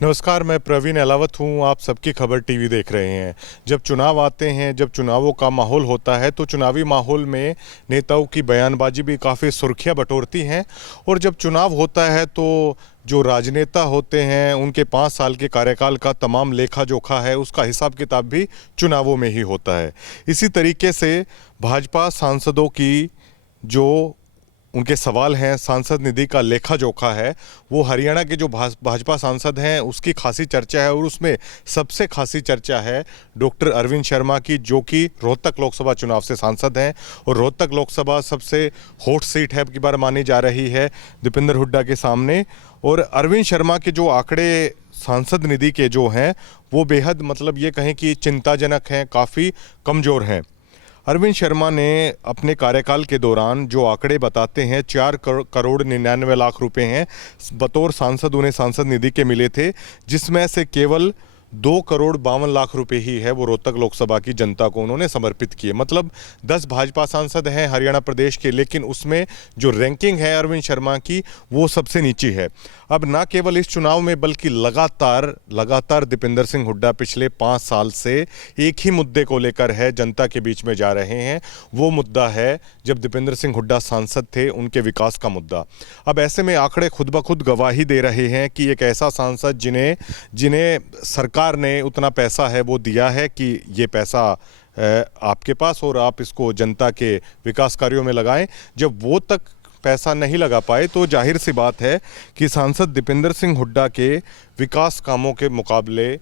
नमस्कार, मैं प्रवीण अलावत हूँ। आप सबकी खबर टीवी देख रहे हैं। जब चुनाव आते हैं, जब चुनावों का माहौल होता है तो चुनावी माहौल में नेताओं की बयानबाजी भी काफ़ी सुर्खियाँ बटोरती हैं। और जब चुनाव होता है तो जो राजनेता होते हैं उनके 5 साल के कार्यकाल का तमाम लेखा जोखा है, उसका हिसाब किताब भी चुनावों में ही होता है। इसी तरीके से भाजपा सांसदों की जो उनके सवाल हैं, सांसद निधि का लेखा जोखा है, वो हरियाणा के जो भाजपा सांसद हैं उसकी खासी चर्चा है। और उसमें सबसे खासी चर्चा है डॉक्टर अरविंद शर्मा की, जो कि रोहतक लोकसभा चुनाव से सांसद हैं। और रोहतक लोकसभा सबसे हॉट सीट है, अब की बार मानी जा रही है दीपेंद्र हुड्डा के सामने। और अरविंद शर्मा के जो आंकड़े सांसद निधि के जो हैं वो बेहद, मतलब ये कहें कि चिंताजनक हैं, काफ़ी कमज़ोर हैं। अरविंद शर्मा ने अपने कार्यकाल के दौरान जो आंकड़े बताते हैं, 4 करोड़ 99 लाख रुपए हैं बतौर सांसद उन्हें सांसद निधि के मिले थे, जिसमें से केवल 2 करोड़ 52 लाख रुपए ही है वो रोहतक लोकसभा की जनता को उन्होंने समर्पित किए। मतलब 10 भाजपा सांसद हैं हरियाणा प्रदेश के, लेकिन उसमें जो रैंकिंग है अरविंद शर्मा की वो सबसे नीची है। अब ना केवल इस चुनाव में बल्कि लगातार दीपेंद्र सिंह हुड्डा पिछले 5 साल से एक ही मुद्दे को लेकर है जनता के बीच में जा रहे हैं। वो मुद्दा है जब दीपेंद्र सिंह हुड्डा सांसद थे उनके विकास का मुद्दा। अब ऐसे में आंकड़े खुद ब खुद गवाही दे रहे हैं कि एक ऐसा सांसद जिन्हें सरकार ने उतना पैसा है वो दिया है कि ये पैसा आपके पास और आप इसको जनता के विकास कार्यों में लगाएं, जब वो तक पैसा नहीं लगा पाए तो जाहिर सी बात है कि सांसद दीपेंद्र सिंह हुड्डा के विकास कामों के मुकाबले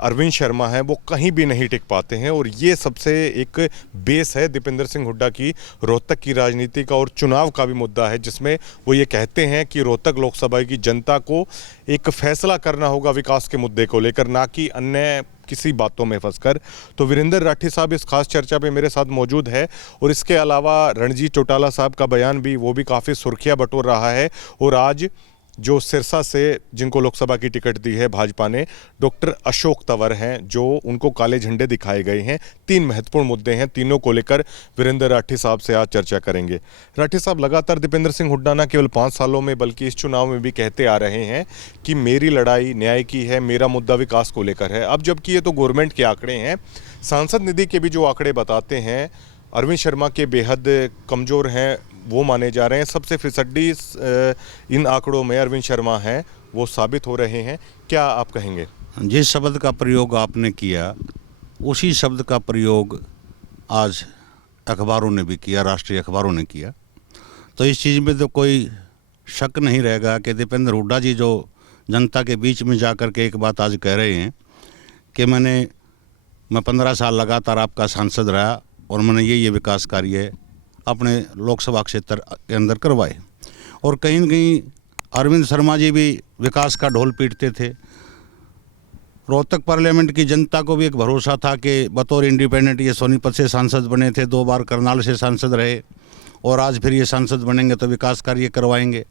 अरविंद शर्मा हैं वो कहीं भी नहीं टिक पाते हैं। और ये सबसे एक बेस है दीपेंद्र सिंह हुड्डा की रोहतक की राजनीति का और चुनाव का भी मुद्दा है, जिसमें वो ये कहते हैं कि रोहतक लोकसभा की जनता को एक फैसला करना होगा विकास के मुद्दे को लेकर, ना कि अन्य किसी बातों में फंसकर। तो वीरेंद्र राठी साहब इस खास चर्चा पे मेरे साथ मौजूद है। और इसके अलावा रणजीत चौटाला साहब का बयान भी, वो भी काफ़ी सुर्खियां बटोर रहा है। और आज जो सिरसा से जिनको लोकसभा की टिकट दी है भाजपा ने, डॉक्टर अशोक तंवर हैं, जो उनको काले झंडे दिखाए गए हैं। 3 महत्वपूर्ण मुद्दे हैं, तीनों को लेकर वीरेंद्र राठी साहब से आज चर्चा करेंगे। राठी साहब, लगातार दीपेंद्र सिंह हुड्डा न केवल 5 सालों में बल्कि इस चुनाव में भी कहते आ रहे हैं कि मेरी लड़ाई न्याय की है, मेरा मुद्दा विकास को लेकर है। अब जबकि ये तो गवर्नमेंट के आंकड़े हैं, सांसद निधि के भी जो आंकड़े बताते हैं अरविंद शर्मा के बेहद कमज़ोर हैं वो माने जा रहे हैं। सबसे फिसड्डी इन आंकड़ों में अरविंद शर्मा हैं वो साबित हो रहे हैं। क्या आप कहेंगे? जिस शब्द का प्रयोग आपने किया उसी शब्द का प्रयोग आज अखबारों ने भी किया, राष्ट्रीय अखबारों ने किया। तो इस चीज़ में तो कोई शक नहीं रहेगा कि दीपेंद्र हुड्डा जी जो जनता के बीच में जाकर के एक बात आज कह रहे हैं कि मैं 15 साल लगातार आपका सांसद रहा और मैंने ये विकास कार्य अपने लोकसभा क्षेत्र के अंदर करवाए। और कहीं न कहीं अरविंद शर्मा जी भी विकास का ढोल पीटते थे। रोहतक पार्लियामेंट की जनता को भी एक भरोसा था कि बतौर इंडिपेंडेंट ये सोनीपत से सांसद बने थे, 2 बार करनाल से सांसद रहे और आज फिर ये सांसद बनेंगे तो विकास कार्य करवाएंगे।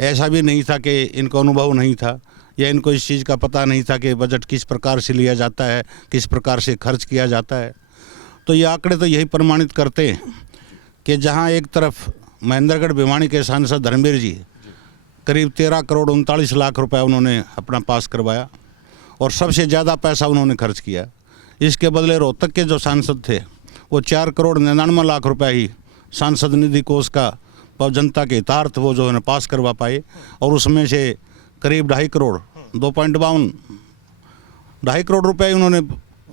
ऐसा भी नहीं था कि इनको अनुभव नहीं था या इनको इस चीज़ का पता नहीं था कि बजट किस प्रकार से लिया जाता है, किस प्रकार से खर्च किया जाता है। तो ये आंकड़े तो यही प्रमाणित करते हैं कि जहां एक तरफ महेंद्रगढ़ भिवानी के सांसद धर्मवीर जी करीब 13 करोड़ 39 लाख रुपए उन्होंने अपना पास करवाया और सबसे ज़्यादा पैसा उन्होंने खर्च किया। इसके बदले रोहतक के जो सांसद थे वो 4 करोड़ 99 लाख रुपए ही सांसद निधि कोष का जनता के हितार्थ वो जो है पास करवा पाए। और उसमें से करीब 2.5 करोड़ 2.52 करोड़ रुपए उन्होंने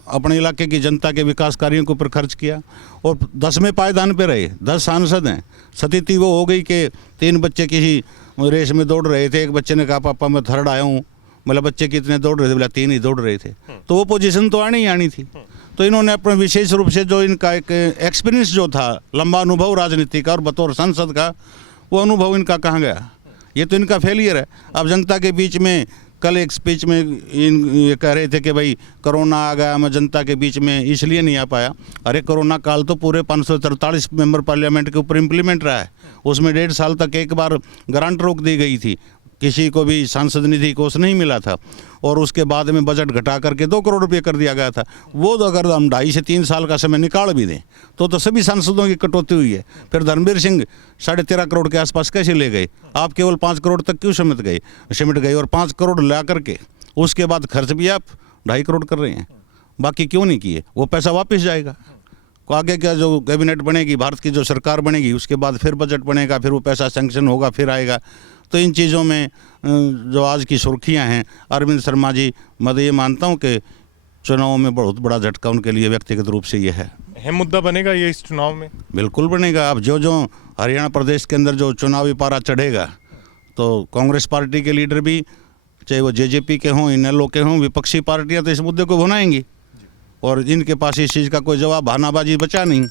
अपने इलाके की जनता के विकास कार्यों के ऊपर खर्च किया। और 10वें पायदान पे रहे, 10 सांसद हैं। स्थिति वो हो गई कि 3 बच्चे किसी रेस में दौड़ रहे थे, एक बच्चे ने कहा पापा मैं 3rd आया हूँ, मतलब बच्चे कितने दौड़ रहे थे, बोला 3 ही दौड़ रहे थे। तो वो पोजीशन तो आनी ही आनी थी। तो इन्होंने अपने विशेष रूप से जो इनका एक एक्सपीरियंस जो था, लंबा अनुभव राजनीति का और बतौर सांसद का, वो अनुभव इनका कहाँ गया? ये तो इनका फेलियर है। अब जनता के बीच में कल एक स्पीच में ये कह रहे थे कि भाई कोरोना आ गया, मैं जनता के बीच में इसलिए नहीं आ पाया। अरे कोरोना काल तो पूरे 543 मेंबर पार्लियामेंट के ऊपर इम्प्लीमेंट रहा है। उसमें 1.5 साल तक एक बार ग्रांट रोक दी गई थी, किसी को भी सांसद निधि कोष नहीं मिला था। और उसके बाद में बजट घटा करके 2 करोड़ रुपये कर दिया गया था। वो तो अगर हम 2.5 से 3 साल का समय निकाल भी दें तो सभी सांसदों की कटौती हुई है। फिर धर्मवीर सिंह 13.5 करोड़ के आसपास कैसे ले गए? आप केवल 5 करोड़ तक क्यों सिमट गए और 5 करोड़ ला करके उसके बाद खर्च भी आप 2.5 करोड़ कर रहे हैं, बाकी क्यों नहीं किए? वो पैसा वापस जाएगा। आगे क्या जो कैबिनेट बनेगी, भारत की जो सरकार बनेगी, उसके बाद फिर बजट बनेगा, फिर वो पैसा सैंक्शन होगा, फिर आएगा। तो इन चीज़ों में जो आज की सुर्खियां हैं, अरविंद शर्मा जी, मैं तो ये मानता हूँ कि चुनाव में बहुत बड़ा झटका उनके लिए व्यक्तिगत रूप से ये है। अहम मुद्दा बनेगा ये इस चुनाव में। बिल्कुल बनेगा। अब जो हरियाणा प्रदेश के अंदर जो चुनावी पारा चढ़ेगा, तो कांग्रेस पार्टी के लीडर भी, चाहे वो जेजेपी के हों, इनेलो के हों, विपक्षी पार्टियां तो इस मुद्दे को भुनाएंगी, और इनके पास इस चीज़ का कोई जवाब, बहानाबाजी बचा नहीं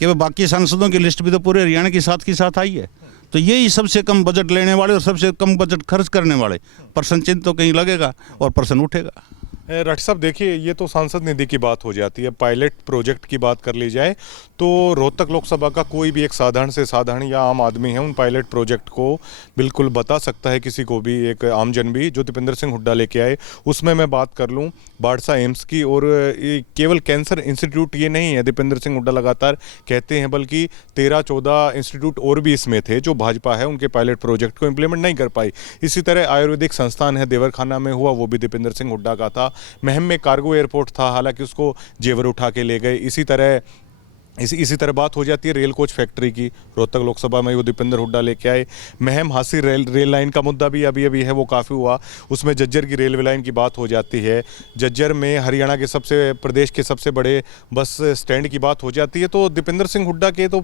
कि वो बाकी सांसदों की लिस्ट भी तो पूरे हरियाणा की साथ आई है। तो यही सबसे कम बजट लेने वाले और सबसे कम बजट खर्च करने वाले प्रश्न चिन्ह तो कहीं लगेगा और प्रश्न उठेगा। राठी साहब देखिए, ये तो सांसद निधि की बात हो जाती है। पायलट प्रोजेक्ट की बात कर ली जाए तो रोहतक लोकसभा का कोई भी एक साधारण से साधारण या आम आदमी है उन पायलट प्रोजेक्ट को बिल्कुल बता सकता है, किसी को भी, एक आमजन भी, जो दीपेंद्र सिंह हुड्डा लेके आए। उसमें मैं बात कर लूँ बाड़सा एम्स की, और ये केवल कैंसर इंस्टीट्यूट ये नहीं है, दीपेंद्र सिंह हुड्डा लगातार कहते हैं, बल्कि 13-14 इंस्टीट्यूट और भी इसमें थे जो भाजपा है उनके पायलट प्रोजेक्ट को इम्प्लीमेंट नहीं कर पाई। इसी तरह आयुर्वेदिक संस्थान है देवरखाना में हुआ, वो भी दीपेंद्र सिंह हुड्डा का था। महम में कार्गो एयरपोर्ट था, हालांकि उसको जेवर उठा के ले गए। इसी तरह बात हो जाती है रेल कोच फैक्ट्री की, रोहतक लोकसभा में वो दीपेंद्र हुड्डा लेके आए। महम हासी रेल लाइन का मुद्दा भी अभी है, वो काफ़ी हुआ। उसमें जज्जर की रेलवे लाइन की बात हो जाती है। जज्जर में हरियाणा के प्रदेश के सबसे बड़े बस स्टैंड की बात हो जाती है। तो दीपेंद्र सिंह हुड्डा के तो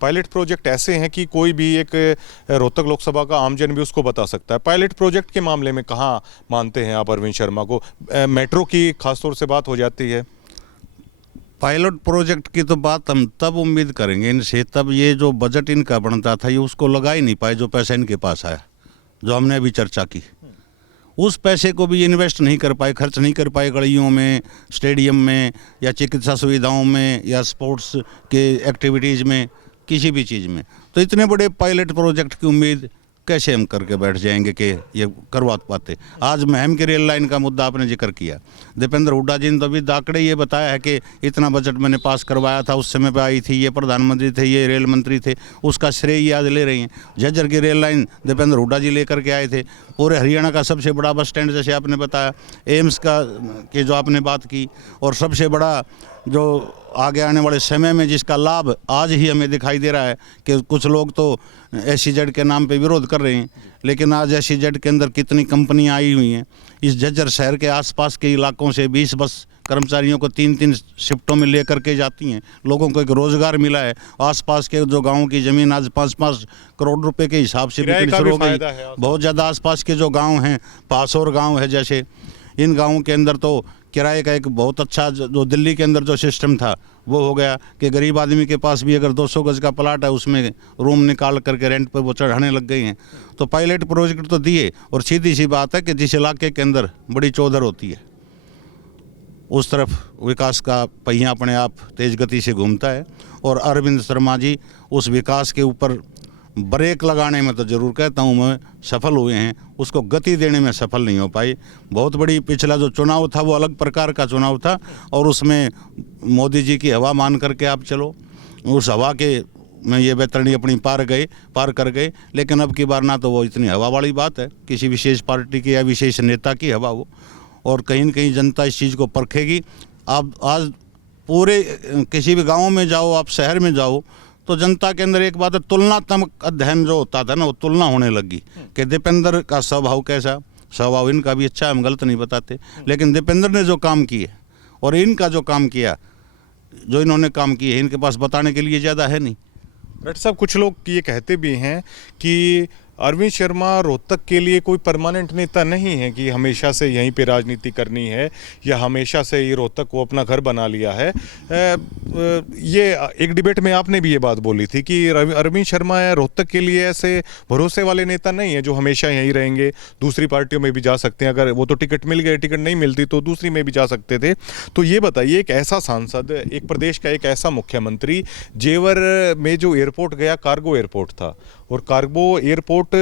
पायलट प्रोजेक्ट ऐसे हैं कि कोई भी एक रोहतक लोकसभा का आमजन भी उसको बता सकता है। पायलट प्रोजेक्ट के मामले में कहाँ मानते हैं आप अरविंद शर्मा को? मेट्रो की खासतौर से बात हो जाती है। पायलट प्रोजेक्ट की तो बात हम तब उम्मीद करेंगे इनसे, तब ये जो बजट इनका बनता था ये उसको लगा ही नहीं पाए, जो पैसा इनके पास आया, जो हमने अभी चर्चा की। उस पैसे को भी इन्वेस्ट नहीं कर पाए, खर्च नहीं कर पाए गलियों में, स्टेडियम में, या चिकित्सा सुविधाओं में, या स्पोर्ट्स के एक्टिविटीज़ में, किसी भी चीज़ में। तो इतने बड़े पायलट प्रोजेक्ट की उम्मीद कैसे हम करके बैठ जाएंगे कि ये करवा पाते। आज महम की रेल लाइन का मुद्दा आपने जिक्र किया, दीपेंद्र हुड्डा जी ने तो अभी दाकड़े ये बताया है कि इतना बजट मैंने पास करवाया था, उस समय पे आई थी, ये प्रधानमंत्री थे, ये रेल मंत्री थे, उसका श्रेय ये आज ले रही हैं। झज्जर की रेल लाइन दीपेंद्र हुड्डा जी लेकर के आए थे। पूरे हरियाणा का सबसे बड़ा बस स्टैंड, जैसे आपने बताया, एम्स का की जो आपने बात की, और सबसे बड़ा जो आगे आने वाले समय में जिसका लाभ आज ही हमें दिखाई दे रहा है कि कुछ लोग तो SEZ के नाम पे विरोध कर रहे हैं, लेकिन आज SEZ के अंदर कितनी कंपनियां आई हुई हैं। इस झज्जर शहर के आसपास के इलाकों से 20 बस कर्मचारियों को 3-3 शिफ्टों में ले करके जाती हैं। लोगों को एक रोज़गार मिला है। आसपास के जो गाँव की ज़मीन आज 5-5 करोड़ रुपए के हिसाब से बिक्री शुरू हो गई। बहुत ज़्यादा आसपास के जो गाँव हैं, पासौर गाँव है जैसे, इन गाँवों के अंदर तो किराए का एक बहुत अच्छा, जो दिल्ली के अंदर जो सिस्टम था वो हो गया कि गरीब आदमी के पास भी अगर 200 गज का प्लाट है, उसमें रूम निकाल करके रेंट पर वो चढ़ाने लग गए हैं। तो पायलट प्रोजेक्ट तो दिए, और सीधी सी बात है कि जिस इलाके के अंदर बड़ी चौधर होती है उस तरफ विकास का पहिया अपने आप तेज़ गति से घूमता है। और अरविंद शर्मा जी उस विकास के ऊपर ब्रेक लगाने में तो ज़रूर कहता हूँ मैं सफल हुए हैं, उसको गति देने में सफल नहीं हो पाई। बहुत बड़ी, पिछला जो चुनाव था वो अलग प्रकार का चुनाव था, और उसमें मोदी जी की हवा मान करके आप चलो, उस हवा के में ये बैतरणी अपनी पार कर गए। लेकिन अब की बार ना तो वो इतनी हवा वाली बात है किसी विशेष पार्टी की या विशेष नेता की हवा वो, और कहीं न कहीं जनता इस चीज़ को परखेगी। आप आज पूरे किसी भी गाँव में जाओ, आप शहर में जाओ, तो जनता के अंदर एक बात है, तुलनात्मक अध्ययन जो होता था ना, वो तुलना होने लगी कि दीपेंद्र का स्वभाव कैसा। स्वभाव इनका भी अच्छा है, हम गलत नहीं बताते, लेकिन दीपेंद्र ने जो काम किए और इनका जो काम किया, जो इन्होंने काम किए, इनके पास बताने के लिए ज़्यादा है नहीं। राठी साहब, कुछ लोग ये कहते भी हैं कि अरविंद शर्मा रोहतक के लिए कोई परमानेंट नेता नहीं है, कि हमेशा से यहीं पे राजनीति करनी है या हमेशा से ये रोहतक को अपना घर बना लिया है। ये एक डिबेट में आपने भी ये बात बोली थी कि अरविंद शर्मा रोहतक के लिए ऐसे भरोसे वाले नेता नहीं है जो हमेशा यहीं रहेंगे, दूसरी पार्टियों में भी जा सकते हैं। अगर वो तो टिकट मिल गए, टिकट नहीं मिलती तो दूसरी में भी जा सकते थे। तो ये बताइए, एक ऐसा सांसद, एक प्रदेश का एक ऐसा मुख्यमंत्री, जेवर में जो एयरपोर्ट गया, कार्गो एयरपोर्ट था, और कार्गो एयरपोर्ट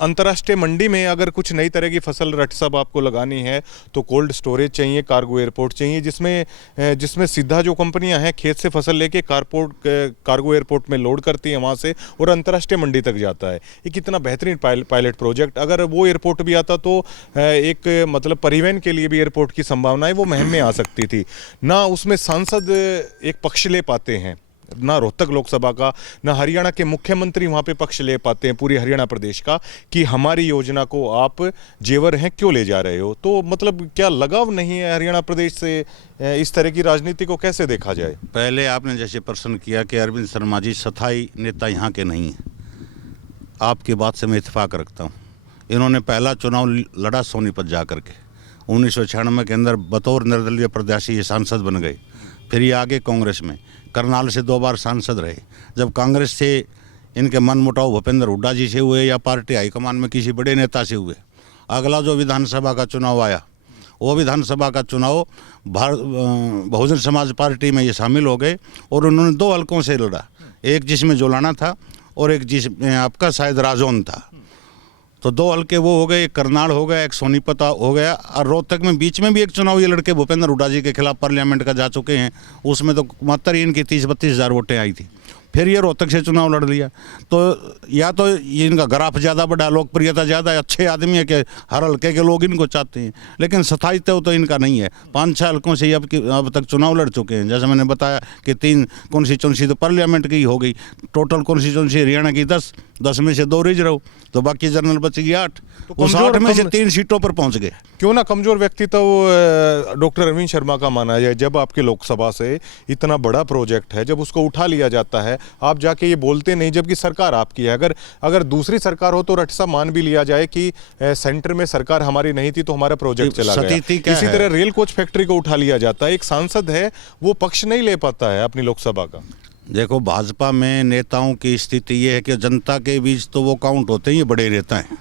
अंतर्राष्ट्रीय मंडी में अगर कुछ नई तरह की फसल रट साहब आपको लगानी है तो कोल्ड स्टोरेज चाहिए, कार्गो एयरपोर्ट चाहिए, जिसमें सीधा जो कंपनियां हैं खेत से फसल लेके कार्गो एयरपोर्ट में लोड करती हैं वहाँ से और अंतर्राष्ट्रीय मंडी तक जाता है। ये कितना बेहतरीन पायलट प्रोजेक्ट। अगर वो एयरपोर्ट भी आता तो एक मतलब परिवहन के लिए भी एयरपोर्ट की संभावनाएं वो मुहिम में आ सकती थी ना। उसमें सांसद एक पक्ष ले पाते हैं, ना रोहतक लोकसभा का, ना हरियाणा के मुख्यमंत्री वहां पे पक्ष ले पाते हैं पूरी हरियाणा प्रदेश का कि हमारी योजना को आप जेवर हैं क्यों ले जा रहे हो। तो मतलब क्या लगाव नहीं है हरियाणा प्रदेश से? इस तरह की राजनीति को कैसे देखा जाए? पहले आपने जैसे प्रश्न किया कि अरविंद शर्मा जी स्थायी नेता यहाँ के नहीं हैं, आपकी बात से मैं इत्तेफाक रखता हूँ। इन्होंने पहला चुनाव लड़ा सोनीपत जा करके 1996 के अंदर बतौर निर्दलीय प्रत्याशी ये सांसद बन गए। फिर ये आगे कांग्रेस में करनाल से 2 बार सांसद रहे। जब कांग्रेस से इनके मनमुटाव भूपेंद्र हुड्डा जी से हुए या पार्टी हाईकमान में किसी बड़े नेता से हुए, अगला जो विधानसभा का चुनाव आया वो विधानसभा का चुनाव बहुजन समाज पार्टी में ये शामिल हो गए और उन्होंने 2 हलकों से लड़ा, एक जिसमें जोलाना था और एक जिसमें आपका शायद राजौन था। तो 2 हल्के वो हो गए, एक करनाल हो गया, एक सोनीपत हो गया। और रोहतक में बीच में भी एक चुनाव ये लड़के भूपेंद्र हुड्डा जी के खिलाफ पार्लियामेंट का जा चुके हैं, उसमें तो मात्र इनकी 30-32 हज़ार वोटें आई थी। फिर ये रोहतक से चुनाव लड़ लिया। तो या तो ये इनका ग्राफ ज़्यादा बड़ा, लोकप्रियता ज़्यादा है, अच्छे आदमी है कि हर हल्के के लोग इनको चाहते हैं, लेकिन स्थायित्व तो इनका नहीं है। 5-6 हल्कों से अब तक चुनाव लड़ चुके हैं। जैसे मैंने बताया कि 3 कॉन्स्टिट्यूंसी तो पार्लियामेंट की हो गई, टोटल कॉन्स्टिट्यूंसी हरियाणा की 10 में से 2 रिजर्व, तो बाकी जनरल बच गई 8। तो 8 में से 3 सीटों पर पहुंच गए। क्यों ना कमजोर व्यक्ति तो डॉक्टर अरविंद शर्मा का माना जाए। जब आपके लोकसभा से इतना बड़ा प्रोजेक्ट है, जब उसको उठा लिया जाता है, आप जाके ये बोलते नहीं, जबकि सरकार आपकी है। अगर दूसरी सरकार हो तो रटसा मान भी लिया जाए कि सेंटर में सरकार हमारी नहीं थी तो हमारा प्रोजेक्ट चला गया। इसी तरह रेल कोच फैक्ट्री को उठा लिया जाता है। एक सांसद है वो पक्ष नहीं ले पाता है अपनी लोकसभा का। देखो, भाजपा में नेताओं की स्थिति ये है कि जनता के बीच तो वो काउंट होते ही बड़े नेता हैं,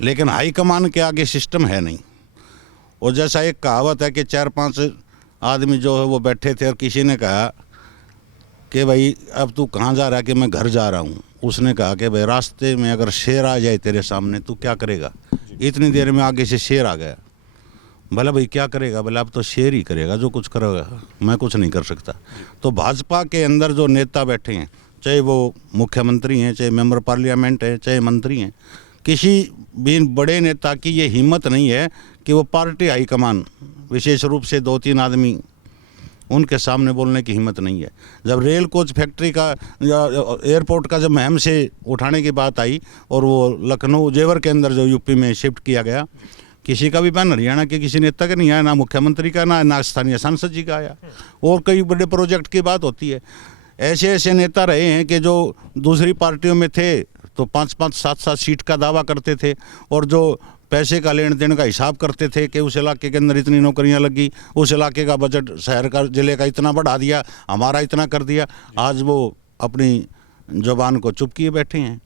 लेकिन हाईकमान के आगे सिस्टम है नहीं। और जैसा एक कहावत है कि 4-5 आदमी जो है वो बैठे थे और किसी ने कहा कि भाई अब तू कहाँ जा रहा है, कि मैं घर जा रहा हूँ। उसने कहा कि भाई रास्ते में अगर शेर आ जाए तेरे सामने तो क्या करेगा? इतनी देर में आगे से शेर आ गया। भला भाई क्या करेगा? भला अब तो शेर ही करेगा जो कुछ करेगा, मैं कुछ नहीं कर सकता। तो भाजपा के अंदर जो नेता बैठे हैं, चाहे वो मुख्यमंत्री हैं, चाहे मेंबर पार्लियामेंट है, चाहे मंत्री हैं, किसी भी बड़े नेता की ये हिम्मत नहीं है कि वो पार्टी हाईकमान, विशेष रूप से 2-3 आदमी, उनके सामने बोलने की हिम्मत नहीं है। जब रेल कोच फैक्ट्री का या एयरपोर्ट का जब मुहिम से उठाने की बात आई और वो लखनऊ जेवर के अंदर जो यूपी में शिफ्ट किया गया, किसी का भी बैन हरियाणा के किसी नेता का नहीं आया, ना मुख्यमंत्री का, ना स्थानीय सांसद जी का आया। और कई बड़े प्रोजेक्ट की बात होती है। ऐसे नेता रहे हैं कि जो दूसरी पार्टियों में थे तो 5-5, 7-7 सीट का दावा करते थे और जो पैसे का लेन देन का हिसाब करते थे कि उस इलाके के अंदर इतनी नौकरियां लगी, उस इलाके का बजट शहर का, जिले का इतना बढ़ा दिया, हमारा इतना कर दिया। आज वो अपनी जुबान को चुप किए बैठे हैं।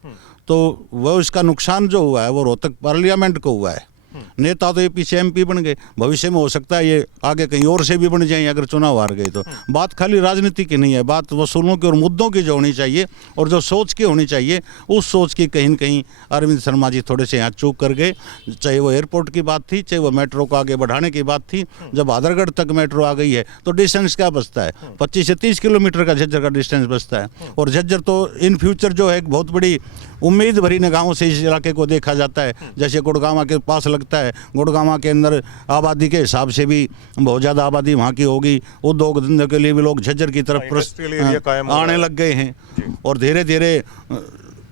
तो वो इसका नुकसान जो हुआ है वो रोहतक पार्लियामेंट को हुआ है। नेता तो ये पीछे MP बन गए, भविष्य में हो सकता है ये आगे कहीं और से भी बन जाएं अगर चुनाव हार गए तो। बात खाली राजनीति की नहीं है, बात वसूलों की और मुद्दों की जो होनी चाहिए और जो सोच की होनी चाहिए, उस सोच की कहीं न कहीं अरविंद शर्मा जी थोड़े से यहाँ चूक कर गए। चाहे वो एयरपोर्ट की बात थी, चाहे वो मेट्रो को आगे बढ़ाने की बात थी। जब आदरगढ़ तक मेट्रो आ गई है तो डिस्टेंस क्या बचता है? 25 से 30 किलोमीटर का झज्जर का डिस्टेंस बचता है। और झज्जर तो इन फ्यूचर जो है एक बहुत बड़ी उम्मीद भरी निगाहों से इस इलाके को देखा जाता है। जैसे गुड़गांव के पास लगता है, गुड़गांव के अंदर आबादी के हिसाब से भी बहुत ज़्यादा आबादी वहाँ की होगी। उद्योग धंधे के लिए भी लोग झज्जर की तरफ आने लग गए हैं और धीरे धीरे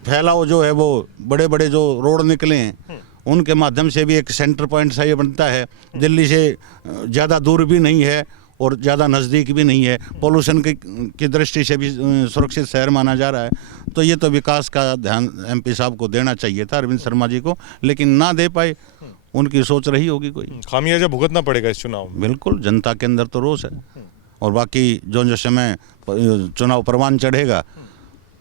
फैलाव जो है वो बड़े बड़े जो रोड निकले हैं उनके माध्यम से भी एक सेंटर पॉइंट सा ये बनता है। दिल्ली से ज़्यादा दूर भी नहीं है और ज़्यादा नज़दीक भी नहीं है। पोल्यूशन की दृष्टि से भी सुरक्षित शहर माना जा रहा है। तो ये तो विकास का ध्यान MP साहब को देना चाहिए था, अरविंद शर्मा जी को, लेकिन ना दे पाए। उनकी सोच रही होगी कोई। खामियाजा भुगतना पड़ेगा इस चुनाव में। बिल्कुल, जनता के अंदर तो रोष है। और बाकी जो समय चुनाव परवान चढ़ेगा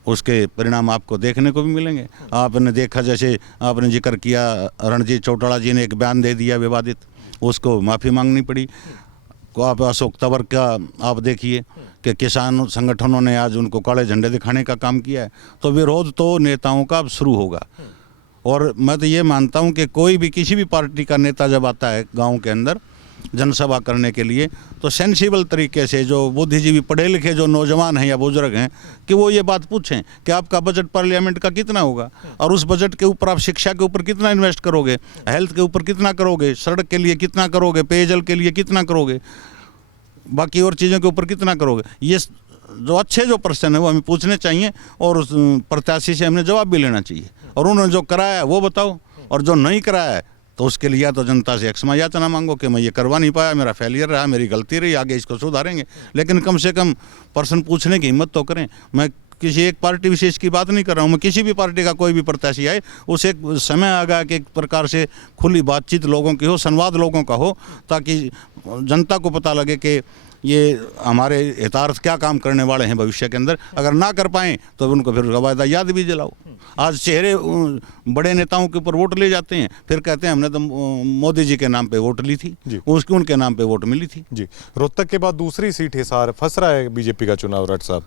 उसके परिणाम आपको देखने को भी मिलेंगे। आपने देखा, जैसे आपने जिक्र किया, रणजीत चौटाला जी ने एक बयान दे दिया विवादित, उसको माफ़ी मांगनी पड़ी। को आप अशोक तंवर का आप देखिए कि किसान संगठनों ने आज उनको काले झंडे दिखाने का काम किया है, तो विरोध तो नेताओं का अब शुरू होगा। और मैं तो ये मानता हूँ कि कोई भी किसी भी पार्टी का नेता जब आता है गांव के अंदर जनसभा करने के लिए, तो सेंसिबल तरीके से, जो बुद्धिजीवी पढ़े लिखे जो नौजवान हैं या बुजुर्ग हैं, कि वो ये बात पूछें कि आपका बजट पार्लियामेंट का कितना होगा, और उस बजट के ऊपर आप शिक्षा के ऊपर कितना इन्वेस्ट करोगे, हेल्थ के ऊपर कितना करोगे, सड़क के लिए कितना करोगे, पेयजल के लिए कितना करोगे, बाकी और चीज़ों के ऊपर कितना करोगे। ये जो अच्छे जो प्रश्न है वो हमें पूछने चाहिए, और उस प्रत्याशी से हमने जवाब भी लेना चाहिए, और उन्होंने जो कराया है वो बताओ, और जो नहीं कराया है तो उसके लिए या तो जनता से क्षमा याचना मांगो कि मैं ये करवा नहीं पाया, मेरा फेलियर रहा, मेरी गलती रही, आगे इसको सुधारेंगे। लेकिन कम से कम प्रश्न पूछने की हिम्मत तो करें। मैं किसी एक पार्टी विशेष की बात नहीं कर रहा हूँ, मैं किसी भी पार्टी का कोई भी प्रत्याशी आए, उसे एक समय आगा कि एक प्रकार से खुली बातचीत लोगों की हो, संवाद लोगों का हो, ताकि जनता को पता लगे कि ये हमारे हितार्थ क्या काम करने वाले हैं भविष्य के अंदर। अगर ना कर पाएँ तो उनको फिर वायदा याद भी दिलाओ। आज चेहरे बड़े नेताओं के ऊपर वोट ले जाते हैं, फिर कहते हैं हमने तो मोदी जी के नाम पे वोट ली थी, उसकी उनके नाम पे वोट मिली थी। जी, रोहतक के बाद दूसरी सीट हिसार फंस रहा है बीजेपी का चुनाव राठ साहब।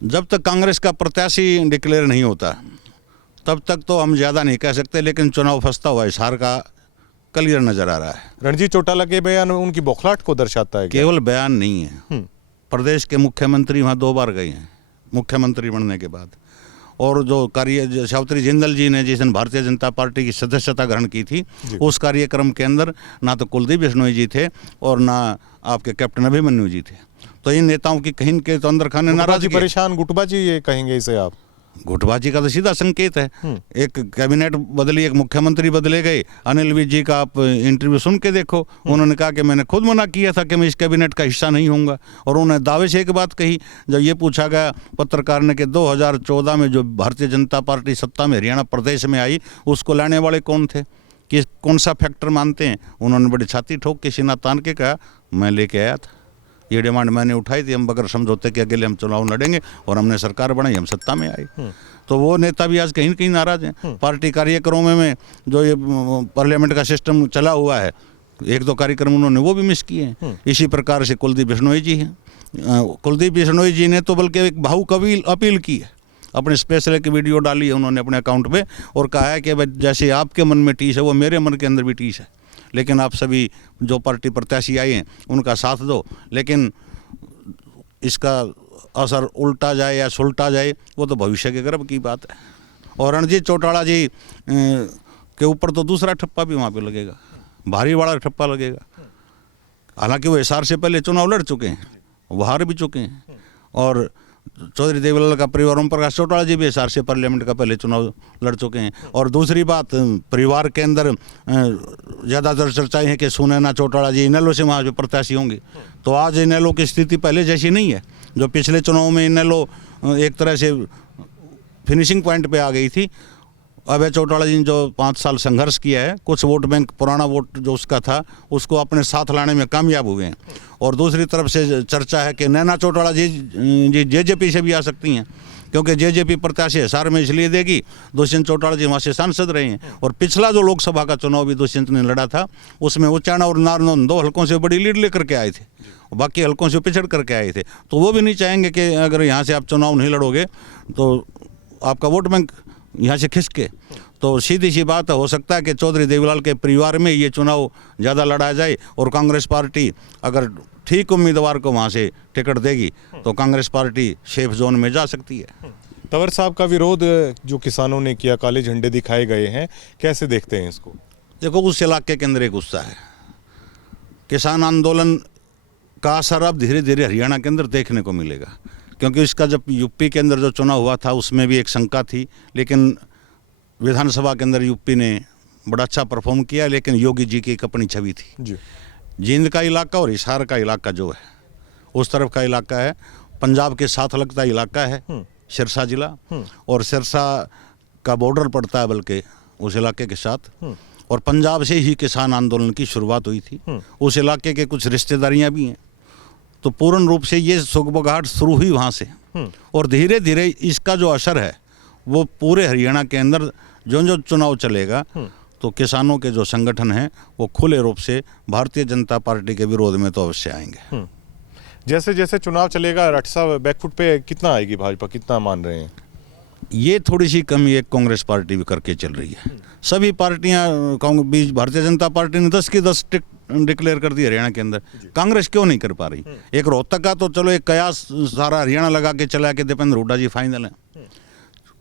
जब तक कांग्रेस का प्रत्याशी डिक्लेयर नहीं होता तब तक तो हम ज़्यादा नहीं कह सकते, लेकिन चुनाव फंसता हुआ हिसार का क्लियर नजर आ रहा है। रणजीत चौटाला के बयान उनकी बौखलाहट को दर्शाता है क्या? केवल बयान नहीं है, प्रदेश के मुख्यमंत्री वहाँ 2 बार गए हैं मुख्यमंत्री बनने के बाद, और जो कार्य सावित्री जिंदल जी ने जिस दिन भारतीय जनता पार्टी की सदस्यता ग्रहण की थी, उस कार्यक्रम के अंदर ना तो कुलदीप बिश्नोई जी थे और ना आपके कैप्टन अभिमन्यु जी थे। तो इन नेताओं की कहीं के तो अंदर खाने नाराजगी, परेशान गुटबाजी ये कहेंगे इसे आप? गुटबाजी का तो सीधा संकेत है। एक कैबिनेट बदली, एक मुख्यमंत्री बदले गए। अनिल विज जी का आप इंटरव्यू सुन के देखो, उन्होंने कहा कि मैंने खुद मना किया था कि मैं इस कैबिनेट का हिस्सा नहीं होऊंगा, और उन्होंने दावे से एक बात कही। जब ये पूछा गया पत्रकार ने कि 2014 में जो भारतीय जनता पार्टी सत्ता में हरियाणा प्रदेश में आई, उसको लाने वाले कौन थे, कि कौन सा फैक्टर मानते हैं, उन्होंने बड़ी छाती ठोक के सीना तान के कहा मैं लेके आया था, ये डिमांड मैंने उठाई थी, हम बगैर समझौते के अकेले हम चुनाव लड़ेंगे, और हमने सरकार बनाई, हम सत्ता में आए। तो वो नेता भी आज कहीं न कहीं नाराज हैं। पार्टी कार्यक्रमों में जो ये पार्लियामेंट का सिस्टम चला हुआ है, 1-2 कार्यक्रम उन्होंने वो भी मिस किए हैं। इसी प्रकार से कुलदीप बिश्नोई जी हैं। कुलदीप बिश्नोई जी ने तो बल्कि एक भावुक अपील की है, अपने स्पेशल की वीडियो डाली है उन्होंने अपने अकाउंट पे, और कहा है कि जैसे आपके मन में टीस है वो मेरे मन के अंदर भी टीस है, लेकिन आप सभी जो पार्टी प्रत्याशी आए हैं उनका साथ दो, लेकिन इसका असर उल्टा जाए या सुलटा जाए वो तो भविष्य के गर्भ की बात है। और रणजीत चौटाला जी के ऊपर तो दूसरा ठप्पा भी वहाँ पे लगेगा, भारी वाला ठप्पा लगेगा। हालांकि वो हिसार से पहले चुनाव लड़ चुके हैं, वो हार भी चुके हैं, और चौधरी देवीलाल का परिवार ओम प्रकाश चौटाला जी भी हिसार से पार्लियामेंट का पहले चुनाव लड़ चुके हैं। और दूसरी बात, परिवार के अंदर ज़्यादातर चर्चाएं हैं कि सुनैना चौटाला जी इनेलो से वहाँ पे प्रत्याशी होंगे, तो आज इनेलो की स्थिति पहले जैसी नहीं है। जो पिछले चुनाव में इनेलो एक तरह से फिनिशिंग पॉइंट पे आ गई थी, अभय चौटाला जी ने जो 5 साल संघर्ष किया है, कुछ वोट बैंक पुराना वोट जो उसका था उसको अपने साथ लाने में कामयाब हुए हैं। और दूसरी तरफ से चर्चा है कि नैना चौटाला जी जेजेपी से भी आ सकती हैं, क्योंकि जेजेपी प्रत्याशी हिसार में इसलिए देगी, दुष्यंत चौटाला जी वहाँ से सांसद रहे हैं, और पिछला जो लोकसभा का चुनाव भी दुष्यंत ने लड़ा था उसमें उच्चारण और नारनौंद 2 हलकों से बड़ी लीड लेकर के आए थे, बाकी हलकों से पिछड़ करके आए थे। तो वो भी नहीं चाहेंगे कि अगर यहाँ से आप चुनाव नहीं लड़ोगे तो आपका वोट बैंक यहाँ से खिसके। तो सीधी सी बात हो सकता है कि चौधरी देवीलाल के परिवार में ये चुनाव ज़्यादा लड़ा जाए, और कांग्रेस पार्टी अगर ठीक उम्मीदवार को वहाँ से टिकट देगी तो कांग्रेस पार्टी सेफ जोन में जा सकती है। तंवर साहब का विरोध जो किसानों ने किया, काले झंडे दिखाए गए हैं, कैसे देखते हैं इसको? देखो, उस इलाके के अंदर एक गुस्सा है, किसान आंदोलन का असर अब धीरे धीरे हरियाणा के अंदर देखने को मिलेगा, क्योंकि इसका जब यूपी के अंदर जो चुनाव हुआ था उसमें भी एक शंका थी, लेकिन विधानसभा के अंदर यूपी ने बड़ा अच्छा परफॉर्म किया, लेकिन योगी जी की एक अपनी छवि थी जी। जींद का इलाका और हिसार का इलाका जो है उस तरफ का इलाका है, पंजाब के साथ लगता इलाका है सिरसा जिला, और सिरसा का बॉर्डर पड़ता है बल्कि उस इलाके के साथ, और पंजाब से ही किसान आंदोलन की शुरुआत हुई थी। उस इलाके के कुछ रिश्तेदारियां भी हैं, तो पूर्ण रूप से ये सुगबगाहट शुरू हुई वहाँ से, और धीरे धीरे इसका जो असर है वो पूरे हरियाणा के अंदर जो चुनाव चलेगा तो किसानों के जो संगठन हैं वो खुले रूप से भारतीय जनता पार्टी के विरोध में तो अवश्य आएंगे। जैसे जैसे चुनाव चलेगा राठी साहब बैकफुट पे कितना आएगी भाजपा, कितना मान रहे हैं? ये थोड़ी सी कमी एक कांग्रेस पार्टी भी करके चल रही है। सभी पार्टियां बीच भारतीय जनता पार्टी ने 10 की 10 डिक्लेयर कर दी हरियाणा के अंदर, कांग्रेस क्यों नहीं कर पा रही? एक रोहतक का तो चलो एक कयास सारा हरियाणा लगा के चला के दीपेंद्र हुड्डा जी फाइनल है,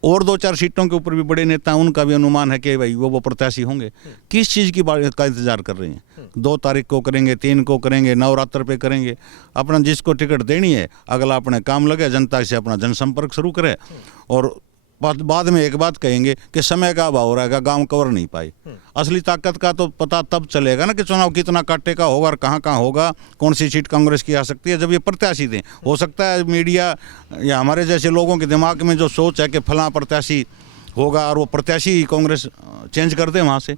और 2-4 सीटों के ऊपर भी बड़े नेता हैं, उनका भी अनुमान है कि भाई वो प्रत्याशी होंगे। किस चीज़ की का इंतजार कर रहे हैं? 2 तारीख को करेंगे, 3 को करेंगे, नवरात्र पे करेंगे। अपना जिसको टिकट देनी है अगला अपने काम लगे, जनता से अपना जनसंपर्क शुरू करे, और बाद में एक बात कहेंगे कि समय का अभाव रहेगा, गांव कवर नहीं पाए। असली ताकत का तो पता तब चलेगा ना कि चुनाव कितना काटे का होगा और कहाँ कहाँ होगा, कौन सी सीट कांग्रेस की आ सकती है, जब ये प्रत्याशी दें। हो सकता है मीडिया या हमारे जैसे लोगों के दिमाग में जो सोच है कि फलां प्रत्याशी होगा और वो प्रत्याशी कांग्रेस चेंज कर दे वहाँ से,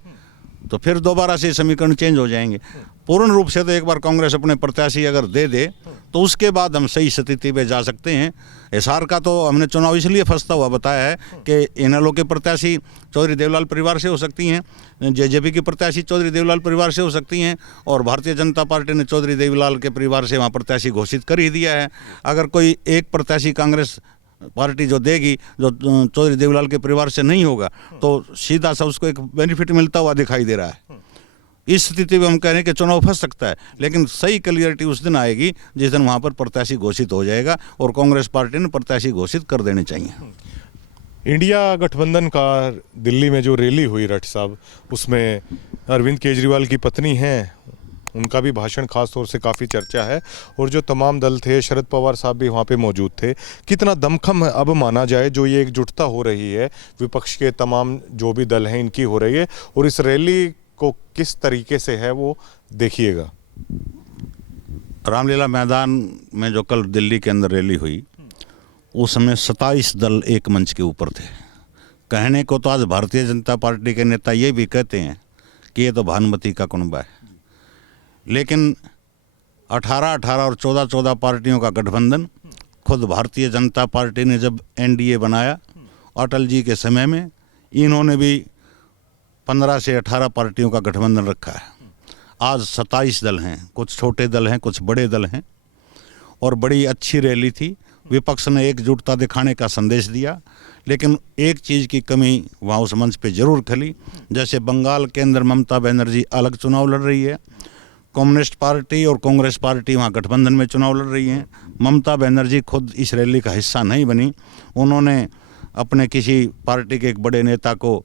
तो फिर दोबारा से समीकरण चेंज हो जाएंगे। पूर्ण रूप से तो एक बार कांग्रेस अपने प्रत्याशी अगर दे दे तो उसके बाद हम सही स्थिति पे जा सकते हैं। हिसार का तो हमने चुनाव इसलिए फंसता हुआ बताया है कि इनेलो के प्रत्याशी चौधरी देवलाल परिवार से हो सकती हैं, जेजेपी की प्रत्याशी चौधरी देवलाल परिवार से हो सकती हैं, और भारतीय जनता पार्टी ने चौधरी देवलाल के परिवार से वहाँ प्रत्याशी घोषित कर ही दिया है। अगर कोई एक प्रत्याशी कांग्रेस पार्टी जो देगी जो चौधरी देवलाल के परिवार से नहीं होगा, तो सीधा सा उसको एक बेनिफिट मिलता हुआ दिखाई दे रहा है। इस स्थिति में हम कह रहे हैं कि चुनाव फंस सकता है, लेकिन सही क्लियरिटी उस दिन आएगी जिस दिन वहाँ पर प्रत्याशी घोषित हो जाएगा, और कांग्रेस पार्टी ने प्रत्याशी घोषित कर देने चाहिए। इंडिया गठबंधन का दिल्ली में जो रैली हुई राठी साहब, उसमें अरविंद केजरीवाल की पत्नी हैं, उनका भी भाषण खास तौर से काफ़ी चर्चा है, और जो तमाम दल थे, शरद पवार साहब भी वहाँ पे मौजूद थे। कितना दमखम अब माना जाए जो ये एकजुटता हो रही है विपक्ष के तमाम जो भी दल हैं इनकी हो रही है, और इस रैली को किस तरीके से है वो देखिएगा। रामलीला मैदान में जो कल दिल्ली के अंदर रैली हुई, उसमें 27 दल एक मंच के ऊपर थे। कहने को तो आज भारतीय जनता पार्टी के नेता ये भी कहते हैं कि ये तो भानुमति का कुनबा है, लेकिन 18-18 और 14-14 पार्टियों का गठबंधन खुद भारतीय जनता पार्टी ने जब एनडीए बनाया अटल जी के समय में, इन्होंने भी 15 से 18 पार्टियों का गठबंधन रखा है। आज 27 दल हैं, कुछ छोटे दल हैं, कुछ बड़े दल हैं, और बड़ी अच्छी रैली थी। विपक्ष ने एकजुटता दिखाने का संदेश दिया, लेकिन एक चीज़ की कमी वहाँ उस मंच पे जरूर खली। जैसे बंगाल के अंदर ममता बनर्जी अलग चुनाव लड़ रही है, कम्युनिस्ट पार्टी और कांग्रेस पार्टी वहाँ गठबंधन में चुनाव लड़ रही हैं। ममता बनर्जी खुद इस रैली का हिस्सा नहीं बनी। उन्होंने अपने किसी पार्टी के एक बड़े नेता को,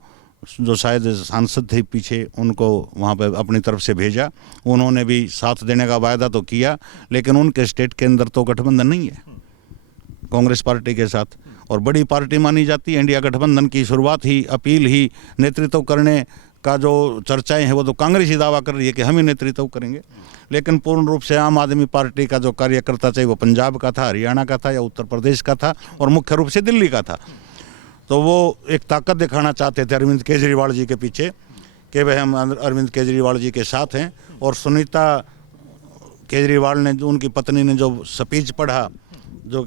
जो शायद सांसद थे पीछे, उनको वहाँ पे अपनी तरफ से भेजा। उन्होंने भी साथ देने का वायदा तो किया, लेकिन उनके स्टेट के अंदर तो गठबंधन नहीं है कांग्रेस पार्टी के साथ, और बड़ी पार्टी मानी जाती है। इंडिया गठबंधन की शुरुआत ही, अपील ही, नेतृत्व करने का जो चर्चाएं हैं वो तो कांग्रेस ही दावा कर रही है कि हम ही नेतृत्व करेंगे, लेकिन पूर्ण रूप से आम आदमी पार्टी का जो कार्यकर्ता, चाहे वो पंजाब का था, हरियाणा का था या उत्तर प्रदेश का था, और मुख्य रूप से दिल्ली का था, तो वो एक ताकत दिखाना चाहते थे अरविंद केजरीवाल जी के पीछे कि भाई हम अरविंद केजरीवाल जी के साथ हैं। और सुनीता केजरीवाल ने, जो उनकी पत्नी ने जो स्पीच पढ़ा, जो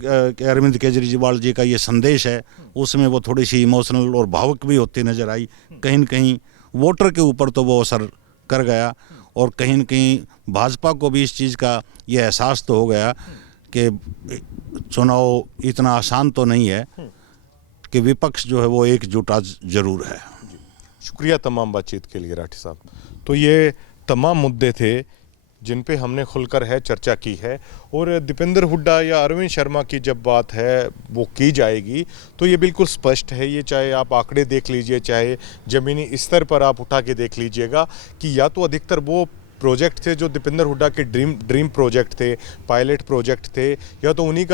अरविंद केजरीवाल जी का ये संदेश है, उसमें वो थोड़ी सी इमोशनल और भावुक भी होती नजर आई। कहीं न कहीं वोटर के ऊपर तो वो असर कर गया, और कहीं न कहीं भाजपा को भी इस चीज़ का ये एहसास तो हो गया कि चुनाव इतना आसान तो नहीं है, कि विपक्ष जो है वो एकजुट आज जरूर है। शुक्रिया तमाम बातचीत के लिए राठी साहब। तो ये तमाम मुद्दे थे जिन पे हमने खुलकर है चर्चा की है, और दीपेंद्र हुड्डा या अरविंद शर्मा की जब बात है वो की जाएगी तो ये बिल्कुल स्पष्ट है। ये चाहे आप आंकड़े देख लीजिए, चाहे ज़मीनी स्तर पर आप उठा के देख लीजिएगा, कि या तो अधिकतर वो प्रोजेक्ट थे जो दीपेंद्र हुड्डा के ड्रीम प्रोजेक्ट थे, पायलट प्रोजेक्ट थे, या तो उन्हीं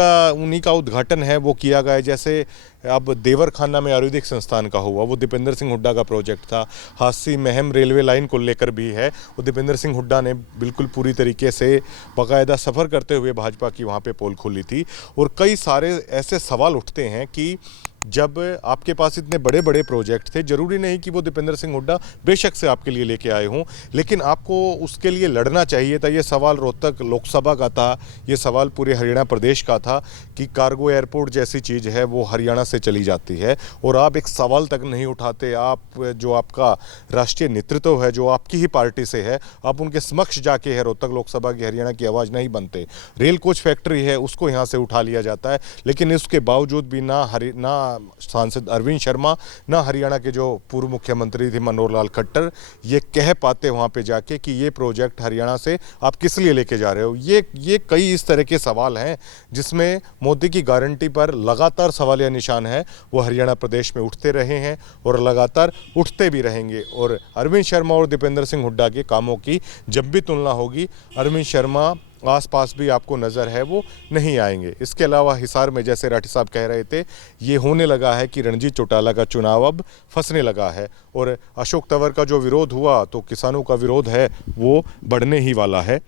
का उद्घाटन है वो किया गया। जैसे अब देवर खाना में आयुर्वेदिक संस्थान का हुआ, वो दीपेंद्र सिंह हुड्डा का प्रोजेक्ट था। हांसी महम रेलवे लाइन को लेकर भी है, वो दीपेंद्र सिंह हुड्डा ने बिल्कुल पूरी तरीके से बाकायदा सफ़र करते हुए भाजपा की वहाँ पे पोल खोली थी। और कई सारे ऐसे सवाल उठते हैं कि जब आपके पास इतने बड़े बड़े प्रोजेक्ट थे, जरूरी नहीं कि वो दीपेंद्र सिंह हुड्डा बेशक से आपके लिए लेके आए हों, लेकिन आपको उसके लिए लड़ना चाहिए था। ये सवाल रोहतक लोकसभा का था, ये सवाल पूरे हरियाणा प्रदेश का था कि कार्गो एयरपोर्ट जैसी चीज़ है वो हरियाणा से चली जाती है और आप एक सवाल तक नहीं उठाते। आप जो आपका राष्ट्रीय नेतृत्व है, जो आपकी ही पार्टी से है, आप उनके समक्ष जाके है रोहतक लोकसभा की हरियाणा की आवाज़ नहीं बनते। रेल कोच फैक्ट्री है उसको यहाँ से उठा लिया जाता है, लेकिन इसके बावजूद भी ना सांसद अरविंद शर्मा, ना हरियाणा के जो पूर्व मुख्यमंत्री थे मनोहर लाल खट्टर, ये कह पाते वहाँ पे जाके कि ये प्रोजेक्ट हरियाणा से आप किस लिए लेके जा रहे हो। ये कई इस तरह के सवाल हैं जिसमें मोदी की गारंटी पर लगातार सवालिया निशान है, वो हरियाणा प्रदेश में उठते रहे हैं और लगातार उठते भी रहेंगे। और अरविंद शर्मा और दीपेंद्र सिंह हुड्डा के कामों की जब भी तुलना होगी, अरविंद शर्मा आसपास भी आपको नज़र है वो नहीं आएंगे। इसके अलावा हिसार में जैसे राठी साहब कह रहे थे, ये होने लगा है कि रणजीत चौटाला का चुनाव अब फंसने लगा है और अशोक तंवर का जो विरोध हुआ तो किसानों का विरोध है वो बढ़ने ही वाला है।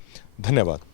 धन्यवाद।